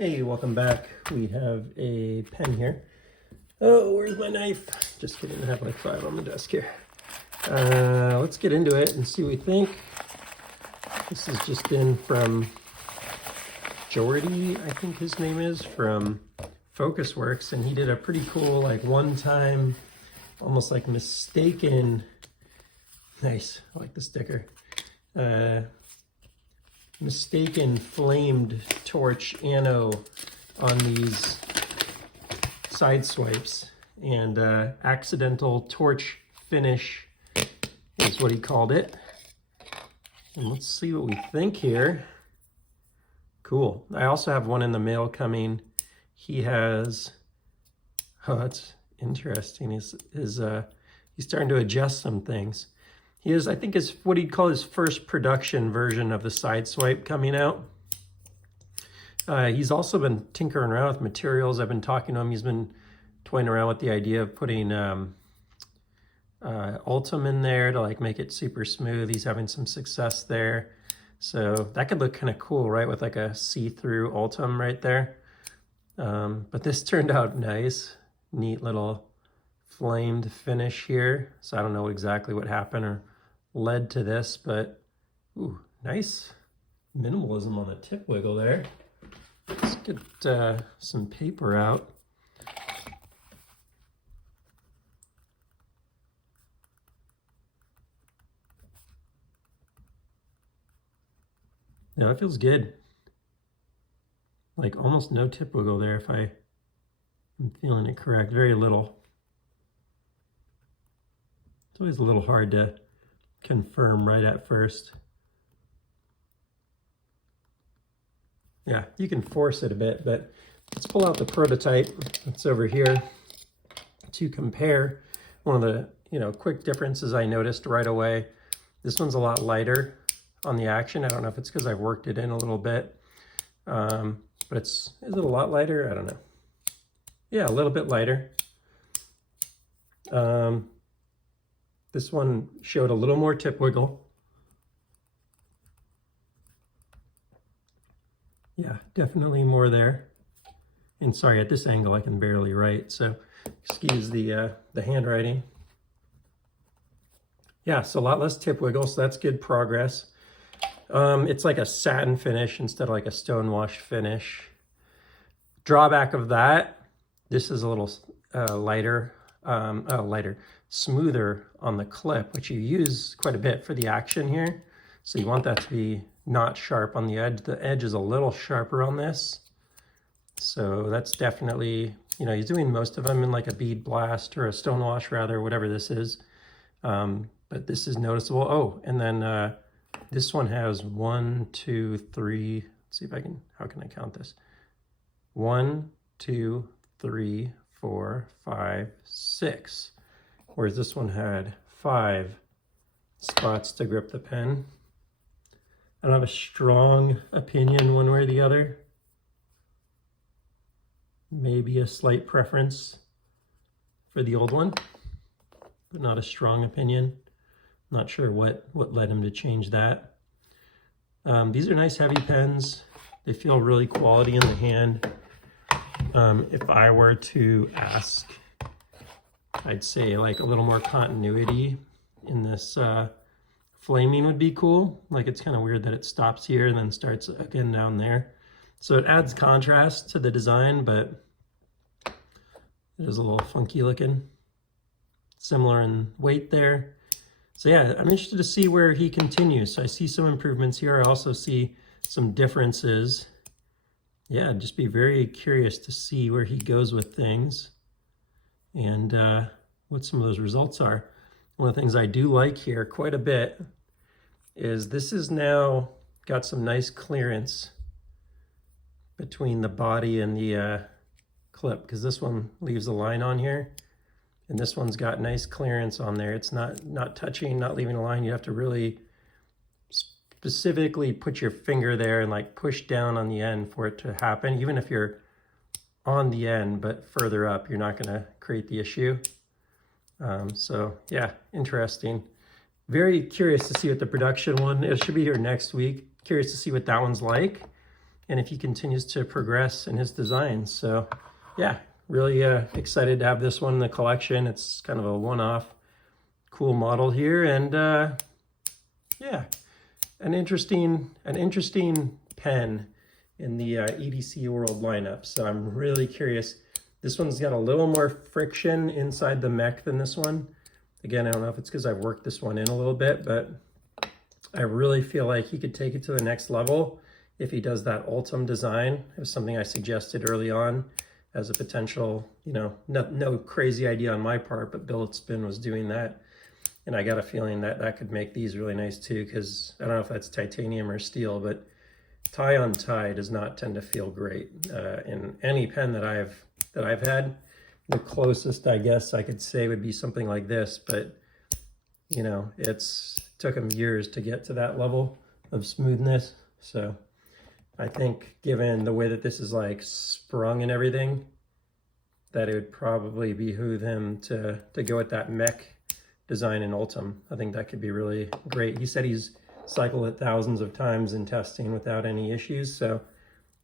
Hey, welcome back. We have a pen here. Oh, where's my knife? Just kidding, I have like 5 on the desk here. Let's get into it and see what we think. This has just been from Jordy, I think his name is, from FocusWorks, and he did a pretty cool, like, one-time, almost like mistaken, nice, I like the sticker, mistaken flamed torch anno on these Sideswipes, and accidental torch finish is what he called it. And let's see what we think here. Cool. I also have one in the mail coming. He has, oh, that's interesting. He's starting to adjust some things. He is, I think, is what he'd call his first production version of the Sideswipe coming out. He's also been tinkering around with materials. I've been talking to him. He's been toying around with the idea of putting Ultim in there to like make it super smooth. He's having some success there. So that could look kind of cool, right? With like a see-through Ultim right there. But this turned out nice. Neat little flamed finish here. So I don't know exactly what happened or led to this, but ooh, nice minimalism on the tip wiggle there. Let's get some paper out. Yeah, that feels good. Like almost no tip wiggle there if I'm feeling it correct. Very little. It's always a little hard to confirm right at first. Yeah, you can force it a bit, but let's pull out the prototype that's over here to compare. One of the quick differences I noticed right away, this one's a lot lighter on the action. I don't know if it's because I've worked it in a little bit, but is it a lot lighter? I don't know. Yeah, a little bit lighter. This one showed a little more tip wiggle. Yeah, definitely more there. And sorry, at this angle I can barely write, so excuse the handwriting. Yeah, so a lot less tip wiggle, so that's good progress. It's like a satin finish instead of like a stone wash finish. Drawback of that, this is a little smoother on the clip, which you use quite a bit for the action here. So you want that to be not sharp on the edge. The edge is a little sharper on this. So that's definitely, he's doing most of them in like a bead blast or a stone wash rather, whatever this is. But this is noticeable. Oh, and then this one has 1, 2, 3, let's see if I can, how can I count this? 1, 2, 3, 4, 5, 6. Whereas this one had 5 spots to grip the pen. I don't have a strong opinion one way or the other. Maybe a slight preference for the old one, but not a strong opinion. Not sure what led him to change that. These are nice heavy pens. They feel really quality in the hand. If I were to ask, I'd say like a little more continuity in this flaming would be cool. Like it's kind of weird that it stops here and then starts again down there. So it adds contrast to the design, but it is a little funky looking. Similar in weight there. So yeah, I'm interested to see where he continues. So I see some improvements here. I also see some differences. Yeah, just be very curious to see where he goes with things and what some of those results are. One of the things I do like here quite a bit is this is now got some nice clearance between the body and the clip, because this one leaves a line on here and this one's got nice clearance on there. It's not touching, not leaving a line. You have to really specifically put your finger there and like push down on the end for it to happen. Even if you're on the end but further up, you're not going to create the issue. So yeah, interesting. Very curious to see what the production one, it should be here next week. Curious to see what that one's like. and if he continues to progress in his designs. So yeah, really excited to have this one in the collection. It's kind of a one-off cool model here, and yeah, an interesting pen in the EDC World lineup. So I'm really curious. This one's got a little more friction inside the mech than this one. Again, I don't know if it's because I've worked this one in a little bit, but I really feel like he could take it to the next level if he does that Ultim design. It was something I suggested early on as a potential, you know, no crazy idea on my part, but Billet Spin was doing that. And I got a feeling that that could make these really nice too, because I don't know if that's titanium or steel, but tie on tie does not tend to feel great in any pen that I've had. The closest I guess I could say would be something like this, but you know, took him years to get to that level of smoothness. So I think given the way that this is like sprung and everything, that it would probably behoove him to go with that mech design in Ultim. I think that could be really great. He said he's cycled it thousands of times in testing without any issues, so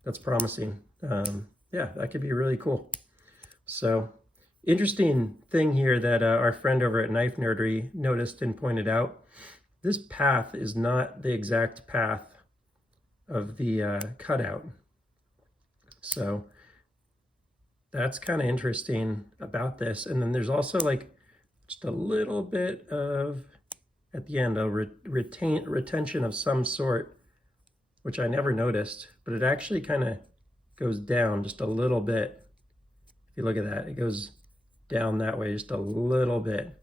that's promising. Yeah, that could be really cool. So interesting thing here that our friend over at Knife Nerdery noticed and pointed out, this path is not the exact path of the cutout. So that's kind of interesting about this. And then there's also like just a little bit of, at the end, a retention of some sort, which I never noticed, but it actually kind of goes down just a little bit. If you look at that, it goes down that way just a little bit.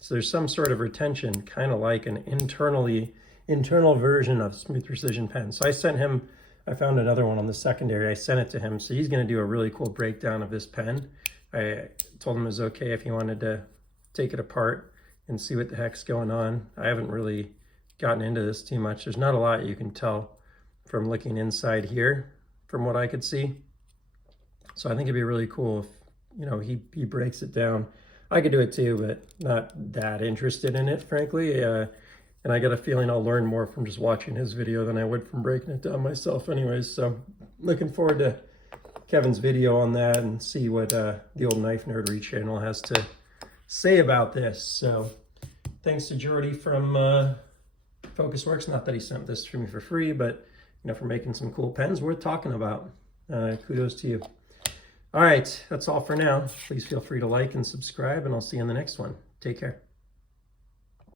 So there's some sort of retention, kind of like an internal version of Smooth Precision pen. So I sent him, I found another one on the secondary, I sent it to him. So he's gonna do a really cool breakdown of this pen. I told him it was okay if he wanted to take it apart and see what the heck's going on. I haven't really gotten into this too much. There's not a lot you can tell from looking inside here, from what I could see. So I think it'd be really cool if, you know, he breaks it down. I could do it too, but not that interested in it, frankly. And I got a feeling I'll learn more from just watching his video than I would from breaking it down myself anyways. So looking forward to Kevin's video on that and see what the old Knife Nerdery channel has to say about this. So thanks to Jordy from FocusWorks. Not that he sent this to me for free, but you know, for making some cool pens worth talking about. Kudos to you. All right, that's all for now. Please feel free to like and subscribe, and I'll see you in the next one. Take care.